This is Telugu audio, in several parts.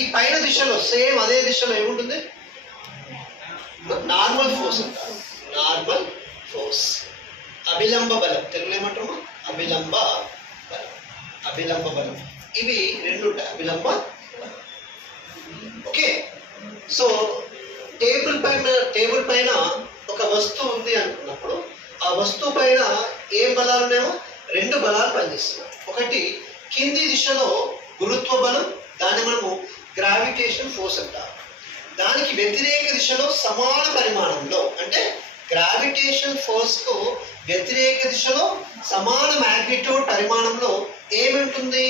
ఈ పైన దిశలో సేమ్ అదే దిశలో ఏముంటుంది? నార్మల్ ఫోర్స్ అంటారు. Normal force. అభిలంబ బలం, తెలుగులో ఏమంటారు? అభిలంబ బలం. అభిలంబ బలం. ఇవి రెండు ఉంటాయి, అభిలంబ బలం. ఓకే. సో టేబుల్ పైన ఒక వస్తువు ఉంది అనుకున్నప్పుడు ఆ వస్తువు పైన ఏ బలాలు ఉన్నాయో రెండు బలాలు పనిచేస్తున్నాయి. ఒకటి కింది దిశలో గురుత్వ బలం, దాన్ని మనము గ్రావిటేషన్ ఫోర్స్ అంటారు. దానికి వ్యతిరేక దిశలో సమాన పరిమాణంలో, అంటే గ్రావిటేషన్ ఫోర్స్ కు వ్యతిరేక దిశలో సమాన మ్యాగ్నిట్యూడ్ పరిమాణంలో ఏముంటుంది?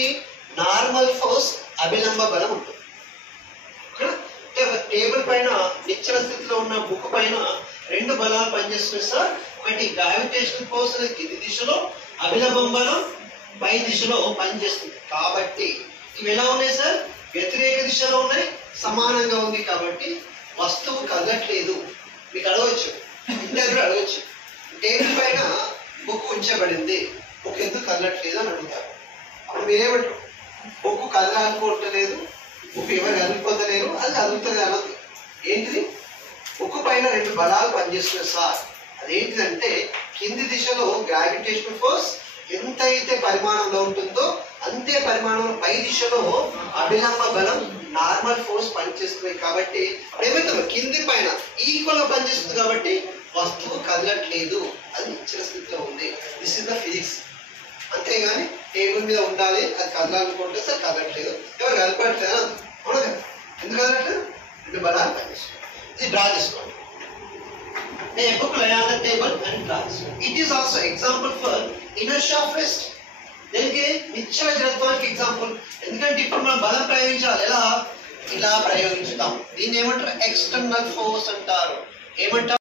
నార్మల్ ఫోర్స్, అభిలంబ బలం ఉంటుంది. టేబుల్ పైన నిశ్చల స్థితిలో ఉన్న బుక్ పైన రెండు బలాలు పనిచేస్తున్నాయి సార్. ఒకటి గ్రావిటేషన్ ఫోర్స్ అనేది కింది దిశలో, అభిలంబ బలం పై దిశలో పనిచేస్తుంది. కాబట్టి ఇవి ఎలా ఉన్నాయి సార్? వ్యతిరేక దిశలో ఉన్నాయి, సమానంగా ఉంది. కాబట్టి వస్తువు కదలట్లేదు. మీకు అడగవచ్చు, ఇంటర్వ్యూ అడగవచ్చు, టేబుల్ పైన బుక్ ఉంచబడింది, బుక్ ఎందుకు కదలట్లేదు అని అడుగుతారు. అప్పుడు మీరేమంటారు? బుక్ కదలాలనుకోవట్లేదు, బుక్ ఎవరు కదిలిపోతలేరు, అది కదులుతుంది అన్నది. ఏంటిది? బుక్ పైన రెండు బలాలు పనిచేస్తున్నాయి సార్. అదేంటిదంటే కింది దిశలో గ్రావిటేషన్ ఫోర్స్ ఎంతైతే పరిమాణంలో ఉంటుందో అంతే పరిమాణంలో పై దిశలో అభిలంబ బలం, నార్మల్ ఫోర్స్ పనిచేస్తున్నాయి. కాబట్టి ఏమైతే కింది పైన ఈక్వల్ గా పనిచేస్తుంది కాబట్టి వస్తువు కదలట్లేదు, అది నిశ్చల స్థితిలో ఉంది. This is the physics. అంతేగాని టేబుల్ మీద ఉండాలి, అది కదలాలనుకుంటే సార్ కదలట్లేదు, ఎవరు కదలట్లేదు. అవును కదా? ఎందుకు కదలట్లేదు? రెండు బలాలు పనిచేస్తుంది. ఇది డ్రా చేసుకోండి. A book lay on the table and draws. It is also example for inertia of rest. దీనికి నిశ్చల జడత్వానికి ఎగ్జాంపుల్. ఎందుకంటే ఇప్పుడు మనం బలం ప్రయోగించాలి. ఎలా? ఇలా ప్రయోగించుతాం. దీన్ని ఏమంటారు? ఎక్స్టర్నల్ ఫోర్స్ అంటారు. ఏమంటారు?